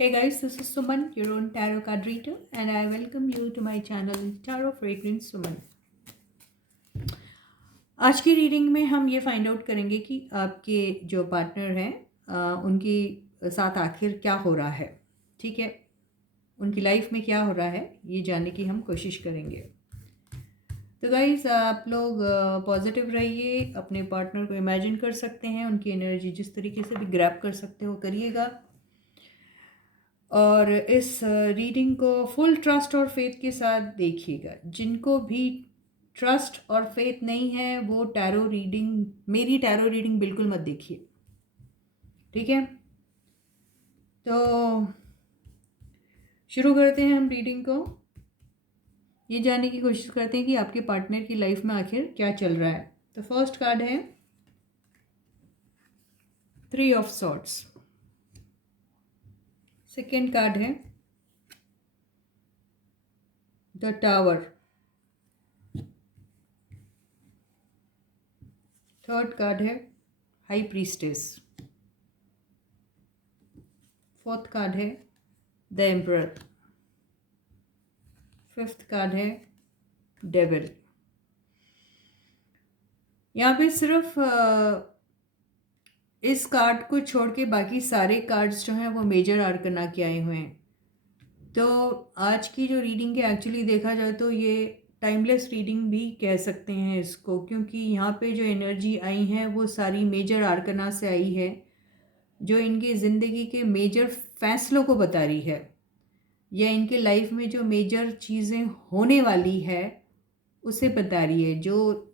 Hey guys, this is Suman, your own tarot card reader, and I welcome you to my channel Tarot Fragrance Suman. आज की reading में हम ये find out करेंगे कि आपके जो पार्टनर हैं उनकी साथ आखिर क्या हो रहा है। ठीक है, उनकी लाइफ में क्या हो रहा है ये जानने की हम कोशिश करेंगे। तो गाइस, आप लोग पॉजिटिव रहिए, अपने पार्टनर को इमेजिन कर सकते हैं, उनकी एनर्जी जिस तरीके से भी ग्रैब कर सकते हो करिएगा। और इस रीडिंग को फुल ट्रस्ट और फेथ के साथ देखिएगा। जिनको भी ट्रस्ट और फेथ नहीं है वो मेरी टैरो रीडिंग बिल्कुल मत देखिए। ठीक है, तो शुरू करते हैं हम रीडिंग को। ये जानने की कोशिश करते हैं कि आपके पार्टनर की लाइफ में आखिर क्या चल रहा है। तो फर्स्ट कार्ड है 3 ऑफ सॉर्ड्स। सेकेंड कार्ड है द टावर। थर्ड कार्ड है हाई प्रीस्टेस। फोर्थ कार्ड है द एम्परर। फिफ्थ कार्ड है डेविल। यहाँ पे सिर्फ इस कार्ड को छोड़ के बाकी सारे कार्ड्स जो हैं वो मेजर आर्कना के आए हुए हैं। तो आज की जो रीडिंग है एक्चुअली देखा जाए तो ये टाइमलेस रीडिंग भी कह सकते हैं इसको, क्योंकि यहाँ पे जो एनर्जी आई हैं वो सारी मेजर आर्कना से आई है, जो इनकी ज़िंदगी के मेजर फैसलों को बता रही है, या इनके लाइफ में जो मेजर चीज़ें होने वाली है उसे बता रही है। जो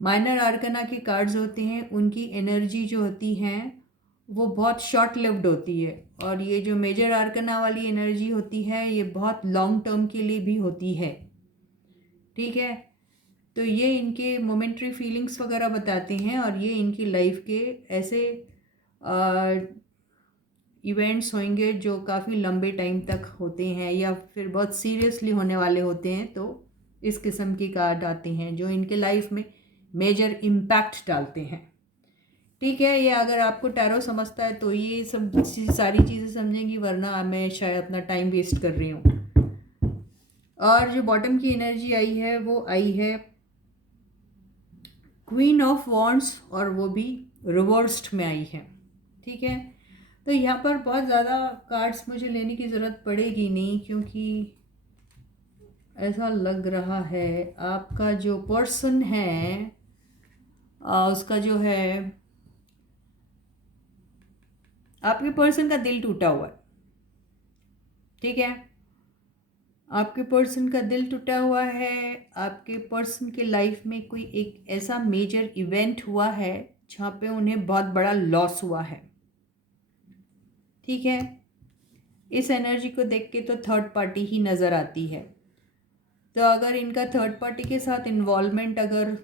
माइनर आर्कना के कार्ड्स होते हैं उनकी एनर्जी जो होती हैं वो बहुत शॉर्ट लिव्ड होती है, और ये जो मेजर आर्कना वाली एनर्जी होती है ये बहुत लॉन्ग टर्म के लिए भी होती है। ठीक है, तो ये इनके मोमेंट्री फीलिंग्स वगैरह बताते हैं, और ये इनकी लाइफ के ऐसे इवेंट्स होंगे जो काफ़ी लंबे टाइम तक होते हैं या फिर बहुत सीरियसली होने वाले होते हैं। तो इस किस्म के कार्ड आते हैं जो इनके लाइफ में मेजर इम्पैक्ट डालते हैं। ठीक है, ये अगर आपको टैरो समझता है तो ये सब सारी चीज़ें समझेंगी, वरना मैं शायद अपना टाइम वेस्ट कर रही हूँ। और जो बॉटम की एनर्जी आई है वो आई है क्वीन ऑफ वॉन्ड्स, और वो भी रिवर्स्ड में आई है। ठीक है, तो यहाँ पर बहुत ज़्यादा कार्ड्स मुझे लेने की ज़रूरत पड़ेगी नहीं, क्योंकि ऐसा लग रहा है आपका जो पर्सन है उसका जो है, आपके पर्सन का दिल टूटा हुआ है। ठीक है, आपके पर्सन का दिल टूटा हुआ है। आपके पर्सन के लाइफ में कोई एक ऐसा मेजर इवेंट हुआ है जहाँ पे उन्हें बहुत बड़ा लॉस हुआ है। ठीक है, इस एनर्जी को देख के तो थर्ड पार्टी ही नज़र आती है। तो अगर इनका थर्ड पार्टी के साथ इन्वॉल्वमेंट अगर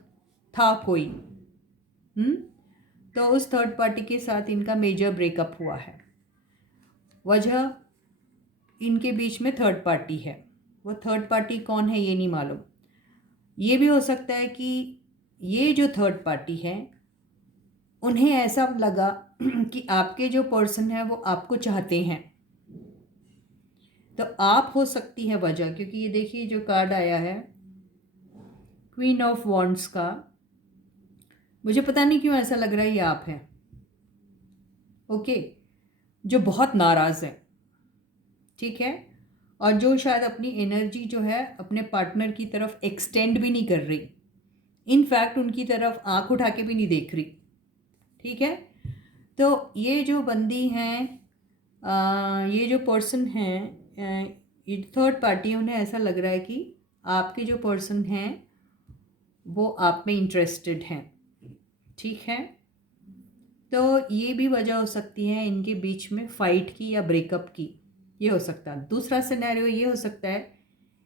था कोई, तो उस थर्ड पार्टी के साथ इनका मेजर ब्रेकअप हुआ है। वजह इनके बीच में थर्ड पार्टी है। वो थर्ड पार्टी कौन है ये नहीं मालूम। ये भी हो सकता है कि ये जो थर्ड पार्टी है उन्हें ऐसा लगा कि आपके जो पर्सन है वो आपको चाहते हैं, तो आप हो सकती है वजह। क्योंकि ये देखिए जो कार्ड आया है क्वीन ऑफ वॉन्ड्स का, मुझे पता नहीं क्यों ऐसा लग रहा है ये आप हैं। ओके, जो बहुत नाराज़ है। ठीक है, और जो शायद अपनी एनर्जी जो है अपने पार्टनर की तरफ एक्सटेंड भी नहीं कर रही, इनफैक्ट उनकी तरफ आंख उठा के भी नहीं देख रही। ठीक है, तो ये जो बंदी हैं, ये जो पर्सन हैं, ये थर्ड पार्टी, उन्हें ऐसा लग रहा है कि आपके जो पर्सन हैं वो आप में इंटरेस्टेड हैं। ठीक है, तो ये भी वजह हो सकती है इनके बीच में फ़ाइट की या ब्रेकअप की, ये हो सकता है। दूसरा सिनेरियो ये हो सकता है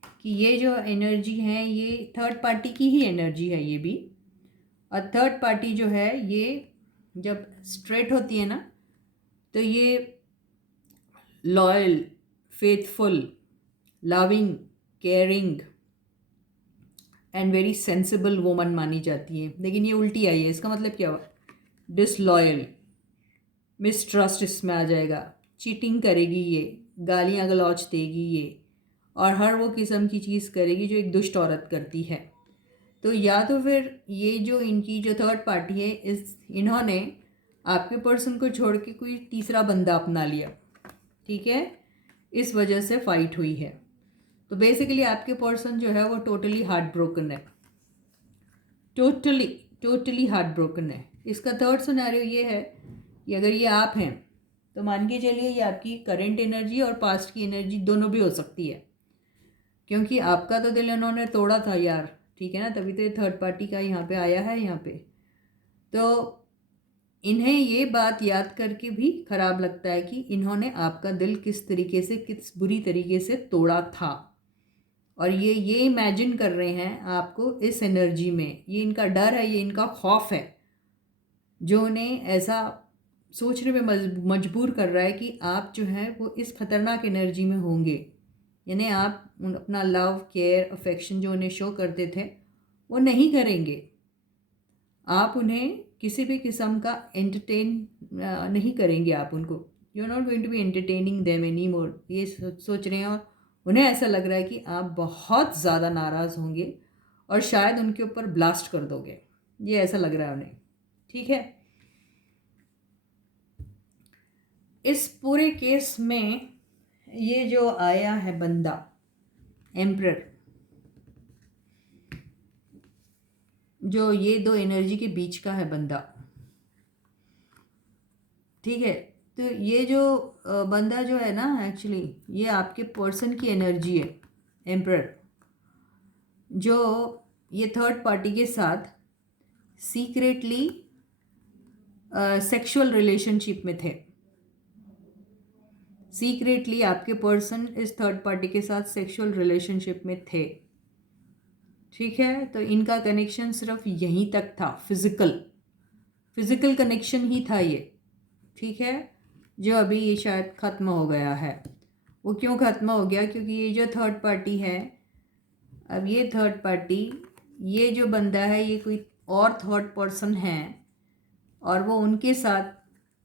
कि ये जो एनर्जी है ये थर्ड पार्टी की ही एनर्जी है ये भी, और थर्ड पार्टी जो है ये जब स्ट्रेट होती है ना तो ये loyal, faithful, loving, caring and very sensible woman मानी जाती है। लेकिन ये उल्टी आई है, इसका मतलब क्या हुआ? डिसलॉयल, मिसट्रस्ट इसमें आ जाएगा। चीटिंग करेगी, ये गालियाँ गलौज देगी ये, और हर वो किस्म की चीज़ करेगी जो एक दुष्ट औरत करती है। तो या तो फिर ये जो इनकी जो थर्ड पार्टी है, इन्होंने आपके पर्सन को छोड़ के कोई तीसरा बंदा अपना लिया, ठीक है, इस वजह से फाइट हुई है। तो बेसिकली आपके पर्सन जो है वो टोटली हार्ट ब्रोकन है, टोटली हार्ट ब्रोकन है। इसका थर्ड सिनेरियो ये है कि अगर ये आप हैं तो मान के चलिए ये आपकी करंट एनर्जी और पास्ट की एनर्जी दोनों भी हो सकती है, क्योंकि आपका तो दिल इन्होंने तोड़ा था यार, ठीक है ना, तभी तो ये थर्ड पार्टी का यहाँ पे आया है यहाँ पे। तो इन्हें ये बात याद करके भी खराब लगता है कि इन्होंने आपका दिल किस तरीके से, किस बुरी तरीके से तोड़ा था, और ये इमेजिन कर रहे हैं आपको इस एनर्जी में। ये इनका डर है, ये इनका खौफ है जो उन्हें ऐसा सोचने में मजबूर कर रहा है कि आप जो है वो इस खतरनाक एनर्जी में होंगे, यानी आप अपना लव, केयर, अफेक्शन जो उन्हें शो करते थे वो नहीं करेंगे। आप उन्हें किसी भी किस्म का एंटरटेन नहीं करेंगे, आप उनको, you are not going to be entertaining them any more, ये सोच रहे हैं। और उन्हें ऐसा लग रहा है कि आप बहुत ज़्यादा नाराज़ होंगे और शायद उनके ऊपर ब्लास्ट कर दोगे, ये ऐसा लग रहा है उन्हें, ठीक है। इस पूरे केस में ये जो आया है बंदा एम्परर, जो ये दो एनर्जी के बीच का है बंदा, ठीक है। तो ये जो बंदा जो है ना, एक्चुअली ये आपके पर्सन की एनर्जी है, एम्परर, जो ये थर्ड पार्टी के साथ सीक्रेटली सेक्सुअल रिलेशनशिप में थे। सीक्रेटली आपके पर्सन इस थर्ड पार्टी के साथ सेक्सुअल रिलेशनशिप में थे, ठीक है। तो इनका कनेक्शन सिर्फ यहीं तक था, फिजिकल कनेक्शन ही था ये, ठीक है, जो अभी ये शायद ख़त्म हो गया है। वो क्यों ख़त्म हो गया? क्योंकि ये जो थर्ड पार्टी है, अब ये थर्ड पार्टी, ये जो बंदा है ये कोई और थर्ड पर्सन है और वो उनके साथ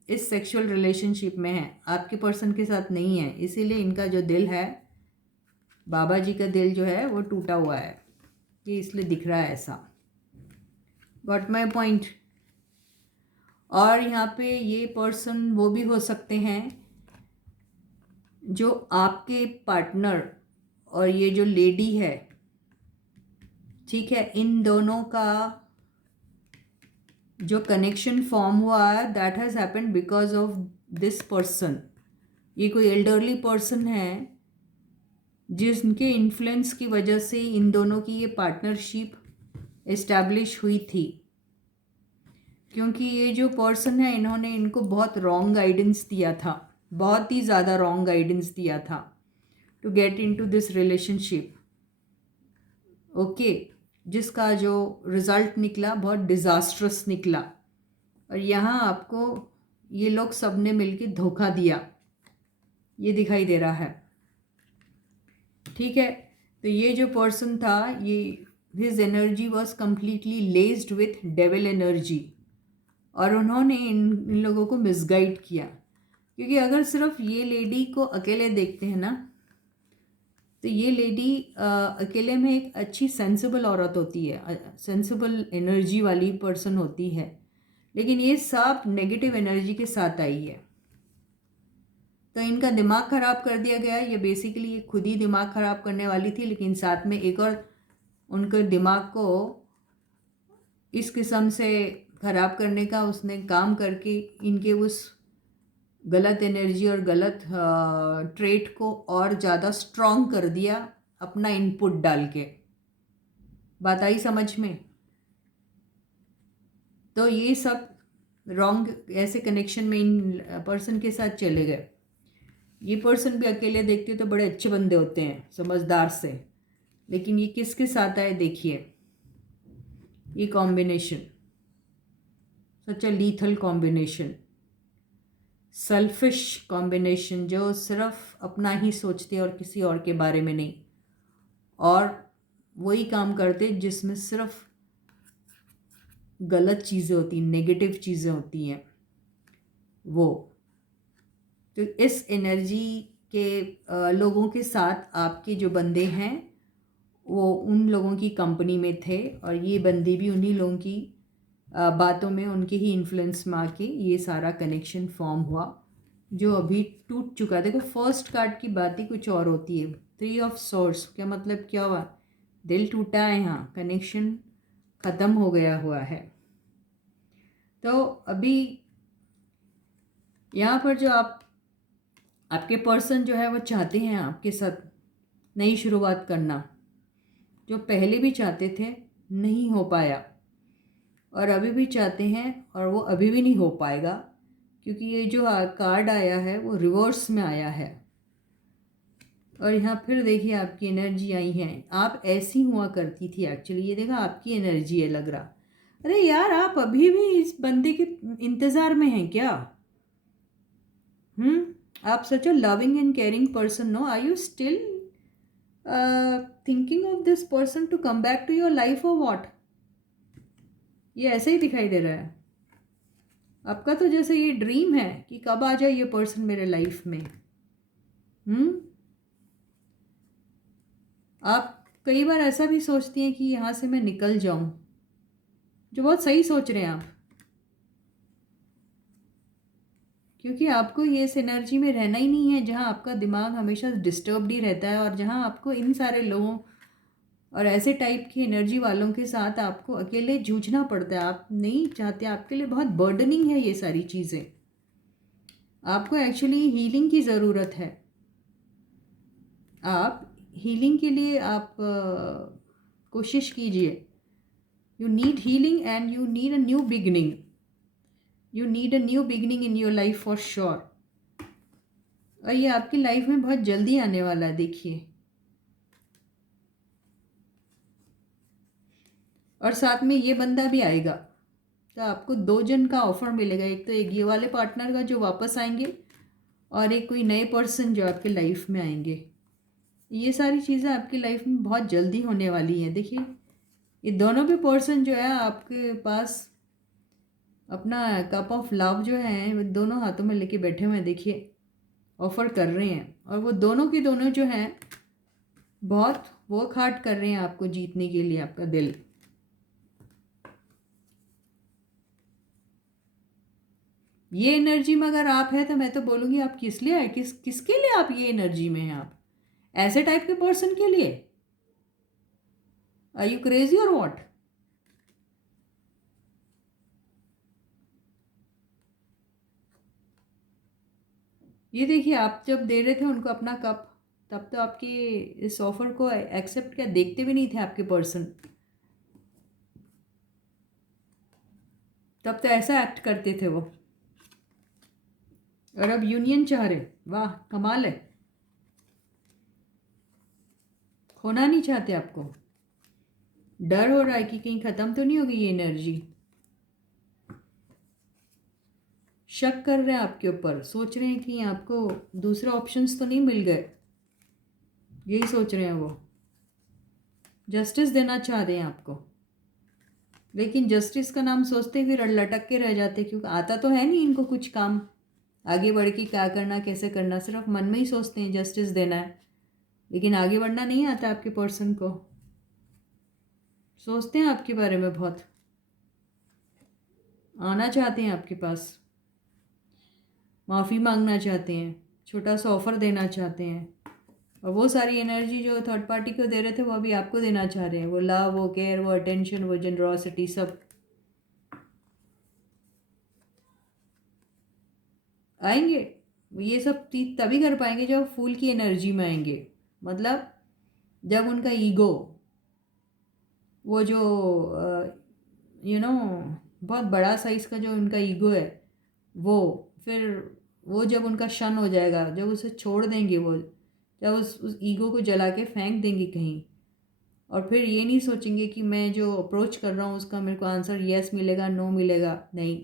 इस सेक्सुअल रिलेशनशिप में है, आपके पर्सन के साथ नहीं है। इसीलिए इनका जो दिल है, बाबा जी का दिल जो है वो टूटा हुआ है, ये इसलिए दिख रहा है ऐसा। Got my point? और यहाँ पे ये पर्सन वो भी हो सकते हैं जो आपके पार्टनर और ये जो लेडी है, ठीक है, इन दोनों का जो कनेक्शन फॉर्म हुआ है that has happened because of this person. ये कोई एल्डरली पर्सन है जिनके इन्फ्लुएंस की वजह से इन दोनों की ये पार्टनरशिप इस्टेब्लिश हुई थी। क्योंकि ये जो पर्सन है, इन्होंने इनको बहुत रॉन्ग गाइडेंस दिया था, बहुत ही ज़्यादा रॉन्ग गाइडेंस दिया था to get into this relationship, okay, जिसका जो रिज़ल्ट निकला बहुत डिज़ास्ट्रस निकला। और यहाँ आपको ये लोग सब ने मिलकर धोखा दिया, ये दिखाई दे रहा है, ठीक है। तो ये जो पर्सन था, ये his energy was completely लेस्ड with devil energy, और उन्होंने इन लोगों को मिसगाइड किया। क्योंकि अगर सिर्फ ये लेडी को अकेले देखते हैं ना, तो ये लेडी अकेले में एक अच्छी सेंसिबल औरत होती है, सेंसिबल एनर्जी वाली पर्सन होती है, लेकिन ये सब नेगेटिव एनर्जी के साथ आई है। तो इनका दिमाग ख़राब कर दिया गया। ये बेसिकली ये खुद ही दिमाग ख़राब करने वाली थी, लेकिन साथ में एक और उनके दिमाग को इस किस्म से ख़राब करने का उसने काम करके इनके उस गलत एनर्जी और गलत ट्रेट को और ज़्यादा स्ट्रॉन्ग कर दिया अपना इनपुट डाल के। बात आई समझ में? तो ये सब रॉन्ग ऐसे कनेक्शन में इन पर्सन के साथ चले गए। ये पर्सन भी अकेले देखते तो बड़े अच्छे बंदे होते हैं, समझदार से, लेकिन ये किसके साथ आए देखिए, ये कॉम्बिनेशन, सच अ लीथल कॉम्बिनेशन, सेल्फिश कॉम्बिनेशन, जो सिर्फ अपना ही सोचते और किसी और के बारे में नहीं, और वही काम करते जिसमें सिर्फ गलत चीज़ें होती, नेगेटिव चीज़ें होती हैं वो। तो इस एनर्जी के लोगों के साथ आपके जो बंदे हैं वो उन लोगों की कंपनी में थे, और ये बंदे भी उन्हीं लोगों की बातों में, उनके ही इन्फ्लुएंस में आके ये सारा कनेक्शन फॉर्म हुआ जो अभी टूट चुका है। देखो फर्स्ट कार्ड की बात ही कुछ और होती है। 3 ऑफ सोर्स क्या मतलब, क्या हुआ, दिल टूटा है, यहाँ कनेक्शन ख़त्म हो गया हुआ है। तो अभी यहाँ पर जो आपके पर्सन जो है वो चाहते हैं आपके साथ नई शुरुआत करना, जो पहले भी चाहते थे, नहीं हो पाया, और अभी भी चाहते हैं और वो अभी भी नहीं हो पाएगा, क्योंकि ये जो कार्ड आया है वो रिवर्स में आया है। और यहाँ फिर देखिए आपकी एनर्जी आई है, आप ऐसी हुआ करती थी एक्चुअली, ये देखा आपकी एनर्जी है लग रहा। अरे यार आप अभी भी इस बंदे के इंतज़ार में हैं क्या? आप such a loving and caring person, no? Are you still thinking of this person to come back to your life और वॉट? ये ऐसे ही दिखाई दे रहा है आपका, तो जैसे ये ड्रीम है कि कब आ जाए ये पर्सन मेरे लाइफ में। आप कई बार ऐसा भी सोचती हैं कि यहाँ से मैं निकल जाऊं, जो बहुत सही सोच रहे हैं आप, क्योंकि आपको ये इस एनर्जी में रहना ही नहीं है जहाँ आपका दिमाग हमेशा डिस्टर्ब्ड ही रहता है, और जहाँ आपको इन सारे लोगों और ऐसे टाइप की एनर्जी वालों के साथ आपको अकेले जूझना पड़ता है। आप नहीं चाहते, आपके लिए बहुत बर्डनिंग है ये सारी चीज़ें। आपको एक्चुअली हीलिंग की ज़रूरत है। आप हीलिंग के लिए आप कोशिश कीजिए। You need healing and you need a new beginning. You need a new beginning in your life for sure. और ये आपकी लाइफ में बहुत जल्दी आने वाला है, देखिए। और साथ में ये बंदा भी आएगा, तो आपको 2 जन का ऑफर मिलेगा। एक तो एक ये वाले पार्टनर का जो वापस आएंगे, और एक कोई नए पर्सन जो आपके लाइफ में आएंगे। ये सारी चीज़ें आपकी लाइफ में बहुत जल्दी होने वाली हैं। देखिए ये दोनों भी पर्सन जो है आपके पास अपना कप ऑफ लव जो है वो दोनों हाथों में लेके बैठे हुए हैं, देखिए ऑफ़र कर रहे हैं। और वो दोनों की दोनों जो हैं बहुत वर्क हार्ड कर रहे हैं आपको जीतने के लिए, आपका दिल। ये एनर्जी में अगर आप है तो मैं तो बोलूँगी आप किस लिए है, किसके लिए आप ये एनर्जी में हैं? आप ऐसे टाइप के पर्सन के लिए? आर यू क्रेजी और व्हाट? ये देखिए आप जब दे रहे थे उनको अपना कप, तब तो आपके इस ऑफर को एक्सेप्ट क्या देखते भी नहीं थे आपके पर्सन। तब तो ऐसा एक्ट करते थे वो, और अब यूनियन चाह रहे। वाह कमाल है। खोना नहीं चाहते आपको, डर हो रहा है कि कहीं ख़त्म तो नहीं होगी ये एनर्जी। शक कर रहे हैं आपके ऊपर, सोच रहे हैं कि आपको दूसरे ऑप्शंस तो नहीं मिल गए, यही सोच रहे हैं वो। जस्टिस देना चाह रहे हैं आपको, लेकिन जस्टिस का नाम सोचते फिर लटक के रह जाते, क्योंकि आता तो है नहीं इनको कुछ काम आगे बढ़ के क्या करना कैसे करना। सिर्फ मन में ही सोचते हैं जस्टिस देना है, लेकिन आगे बढ़ना नहीं आता आपके पर्सन को। सोचते हैं आपके बारे में बहुत, आना चाहते हैं आपके पास, माफ़ी मांगना चाहते हैं, छोटा सा ऑफ़र देना चाहते हैं। और वो सारी एनर्जी जो थर्ड पार्टी को दे रहे थे वो अभी आपको देना चाह रहे हैं। वो लव, वो केयर, वो अटेंशन, वो जनरॉसिटी, सब आएंगे। ये सब तभी कर पाएंगे जब फूल की एनर्जी में आएंगे। मतलब जब उनका ईगो, वो जो बहुत बड़ा साइज़ का जो उनका ईगो है, वो फिर वो जब उनका शन हो जाएगा, जब उसे छोड़ देंगे, वो जब उस ईगो को जला के फेंक देंगे कहीं, और फिर ये नहीं सोचेंगे कि मैं जो अप्रोच कर रहा हूँ उसका मेरे को आंसर येस मिलेगा, नो मिलेगा, नहीं।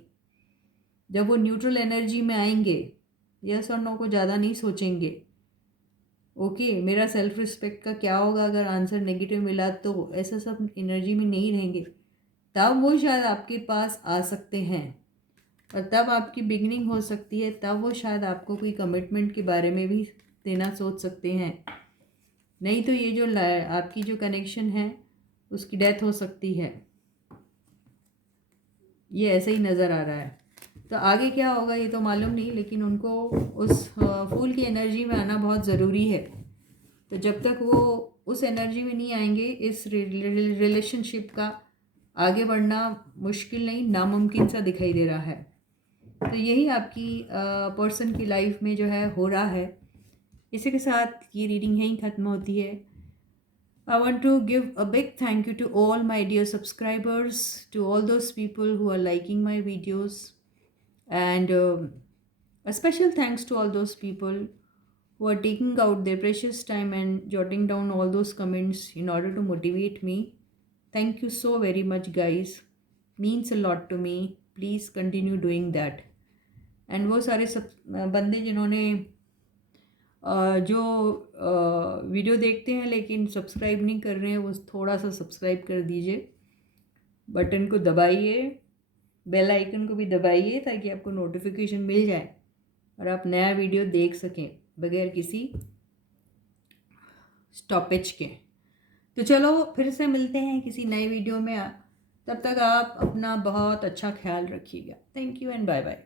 जब वो न्यूट्रल एनर्जी में आएंगे, यस और नो को ज़्यादा नहीं सोचेंगे। ओके मेरा सेल्फ रिस्पेक्ट का क्या होगा अगर आंसर नेगेटिव मिला, तो ऐसा सब एनर्जी में नहीं रहेंगे, तब वो शायद आपके पास आ सकते हैं। और तब आपकी बिगनिंग हो सकती है, तब वो शायद आपको कोई कमिटमेंट के बारे में भी देना सोच सकते हैं। नहीं तो ये जो आपकी जो कनेक्शन है उसकी डेथ हो सकती है, ये ऐसे ही नज़र आ रहा है। तो आगे क्या होगा ये तो मालूम नहीं, लेकिन उनको उस फूल की एनर्जी में आना बहुत ज़रूरी है। तो जब तक वो उस एनर्जी में नहीं आएंगे, इस रिलेशनशिप का आगे बढ़ना मुश्किल नहीं, नामुमकिन सा दिखाई दे रहा है। तो यही आपकी पर्सन की लाइफ में जो है हो रहा है। इसी के साथ ये रीडिंग यहीं ख़त्म होती है। I want to give a big thank you to all my dear subscribers, to all those people who are liking my videos, and a special thanks to all those people who are taking out their precious time and jotting down all those comments in order to motivate me. Thank you so very much, guys. Means a lot to me. Please continue doing that. And वो सारे सब बंदे जिन्होंने जो video देखते हैं लेकिन subscribe नहीं कर रहे हैं, वो थोड़ा सा सब्सक्राइब कर दीजिए, बटन को दबाइए, बेल आइकन को भी दबाइए ताकि आपको नोटिफिकेशन मिल जाए और आप नया वीडियो देख सकें बगैर किसी स्टॉपेज के। तो चलो फिर से मिलते हैं किसी नए वीडियो में। तब तक आप अपना बहुत अच्छा ख्याल रखिएगा। Thank you and bye bye.